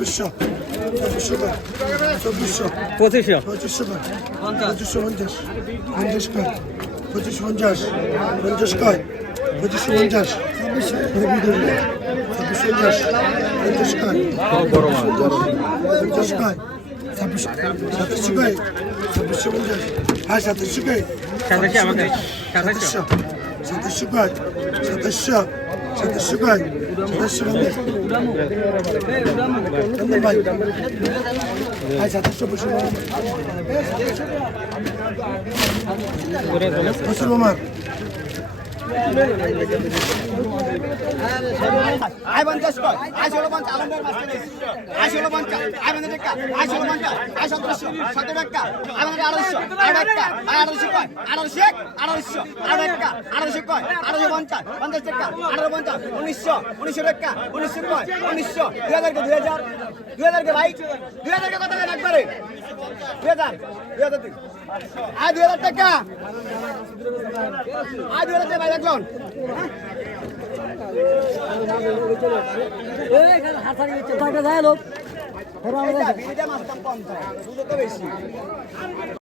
চব্বিশশো। চব্বিশশো চব্বিশশো। পঁচিশশো। পঁচিশশো পঁচিশশো পঞ্চাশ। পঞ্চাশ কয়? পঁচিশ পঞ্চাশ। পঞ্চাশ কয়? পঁচিশশো পঞ্চাশ। ছাব্বিশ পঞ্চাশ। পঞ্চাশ কয়? পঞ্চাশ কয়? ছাব্বিশ সাতাশশো কয়? ছাব্বিশশো পঞ্চাশ। হ্যাঁ সাতাশশো কয়? সাতাশশো। সাতাশশো কয়? সাতাশশো। সাতাশশো ভাই মামার আই পঞ্চাশ কয় আই ষোলো পঞ্চাশ আলমদার মাঝখানে আই ষোলো পঞ্চাশ আই পঞ্চাশ টাকা আই ষোলো পঞ্চাশ আই সতেরোশো সতেরো টাকা আই পঞ্চাশ আড়াইশো আড়াই টাকা আই আড়াইশো কয় আড়াইশো এক আড়াইশো আড়াই টাকা আড়াইশো কয় আড়াইশো পঞ্চাশ পঞ্চাশ টাকা আঠারো পঞ্চাশ উনিশশো উনিশশো টাকা উনিশশো কয় উনিশশো দুই হাজার দুই হাজার দুই হাজার কে ভাই দুই হাজার কত টাকা একবারে দুই হাজার দুই হাজার দুই আয় দুই হাজার টাকা আয় দুই ভাই দেখলন বিড়িটা মাছ